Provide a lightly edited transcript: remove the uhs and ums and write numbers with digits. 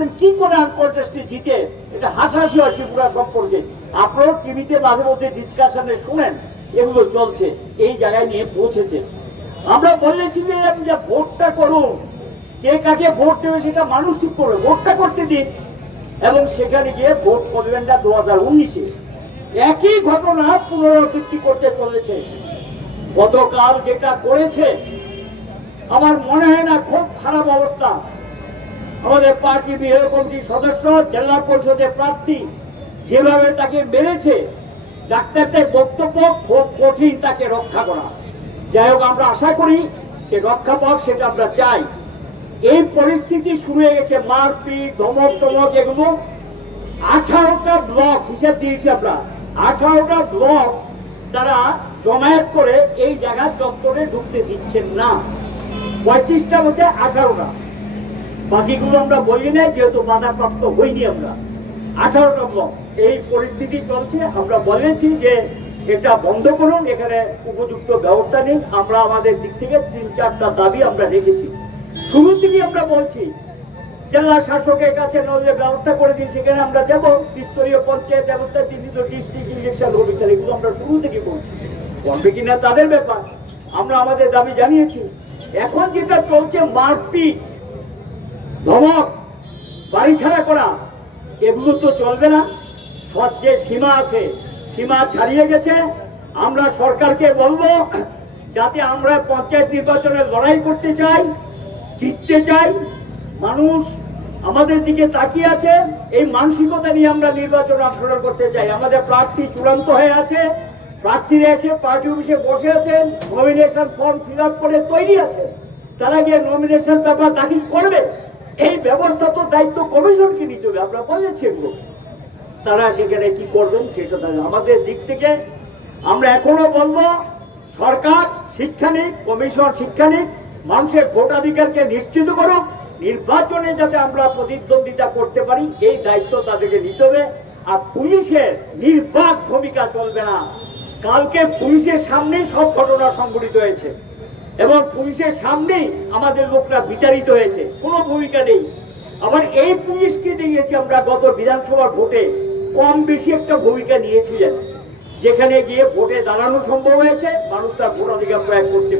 Percent কি করে আনকন্টেস্টে জিতে, এটা হাসাহাসি হয় ত্রিপুরা সম্পর্কে। আপনারাও টিভিতে মাঝে মধ্যে ডিসকাশনে শুনেন, এগুলো চলছে, এই জায়গায় নিয়ে পৌঁছেছে। আমরা বলেছি যে ভোটটা করুন, কে কাকে ভোট দেবে সেটা মানুষ ঠিক করবে, ভোটটা করতে দিন। এবং সেখানে গিয়ে ভোট করবেন না 2019-এ একই ঘটনা পুনরাবৃত্তি করতে চলেছে। গতকাল যেটা করেছে আমার মনে হয় না, খুব খারাপ অবস্থা। আমাদের পার্টি বিরোধী কমিটির সদস্য, জেলা পরিষদের প্রার্থী যেভাবে তাকে মেরেছে, ডাক্তারদের বক্তব্য খুব কঠিন তাকে রক্ষা করা। যাই হোক, আমরা আশা করি যে রক্ষা পাক, সেটা আমরা চাই। এই পরিস্থিতি শুরু হয়ে গেছে, মারপিট, ধমক টমক, এগুলো 18টা ব্লক হিসাব দিয়েছি আমরা। 18টা ব্লক তারা জমায়েত করে এই জায়গার চত্বরে ঢুকতে দিচ্ছেন না। 35টার মধ্যে 18টা, বাকিগুলো আমরা বলি না, যেহেতু বাধাপ্রাপ্ত হইনি আমরা। 18টা ব্লক এই পরিস্থিতি চলছে। আমরা বলেছি যে এটা বন্ধ করুন, এখানে উপযুক্ত ব্যবস্থা নিন। আমরা আমাদের দিক থেকে 3-4টা দাবি আমরা রেখেছি। শুরু থেকে আমরা বলছি জেলা শাসকের কাছে নজরে ব্যবস্থা করে দিই, সেখানে আমরা দেব ত্রিস্তরীয় পঞ্চায়েত ব্যবস্থা, চিহ্নিত ডিস্ট্রিক্ট ইলেকশন অফিসার, এগুলো আমরা শুরু থেকে বলছি। করবে কিনা তাদের ব্যাপার, আমরা আমাদের দাবি জানিয়েছি। এখন যেটা চলছে, মারপিট, ধমক, বাড়ি ছাড়া করা, এগুলো তো চলবে না। সব যে সীমা আছে, সীমা ছাড়িয়ে গেছে। আমরা সরকারকে বলবো, যাতে আমরা পঞ্চায়েত নির্বাচনে লড়াই করতে চাই, জিততে চাই, মানুষ আমাদের দিকে তাকিয়ে আছে, এই মানসিকতা নিয়ে আমরা নির্বাচনে অংশগ্রহণ করতে চাই। আমাদের প্রার্থী চূড়ান্ত হয়ে আছে, প্রার্থীরা এসে পার্টি অফিসে বসে আছেন, নমিনেশন ফর্ম ফিল আপ করে তৈরি আছে, তারা গিয়ে নমিনেশন পেপার দাখিল করবে। এই ব্যবস্থা তো দায়িত্ব কমিশনকে নিতে হবে, আমরা বলেছি এগুলো। তারা সেখানে কি করবেন সেটা আমাদের দিক থেকে আমরা এখনো বলবো, সরকার শিক্ষা নিক, কমিশন শিক্ষা নিক, মানুষের ভোটাধিকারকে নিশ্চিত করুক, নির্বাচনে যাতে আমরা প্রতিদ্বন্দ্বিতা করতে পারি, এই দায়িত্ব তাদেরকে নিতে হবে। আর পুলিশের নির্বাক ভূমিকা চলবে না। কালকে পুলিশের সামনেই সব ঘটনা সংঘটিত হয়েছে এবং পুলিশের সামনেই আমাদের লোকরা বিচারিত হয়েছে, কোনো ভূমিকা নেই। আবার এই পুলিশকে দিয়েছি আমরা গত বিধানসভার ভোটে কম বেশি একটা ভূমিকা নিয়েছিলেন, যেখানে গিয়ে ভোটে দাঁড়ানো সম্ভব হয়েছে, মানুষ তার ভোটাধিকার প্রয়োগ করতে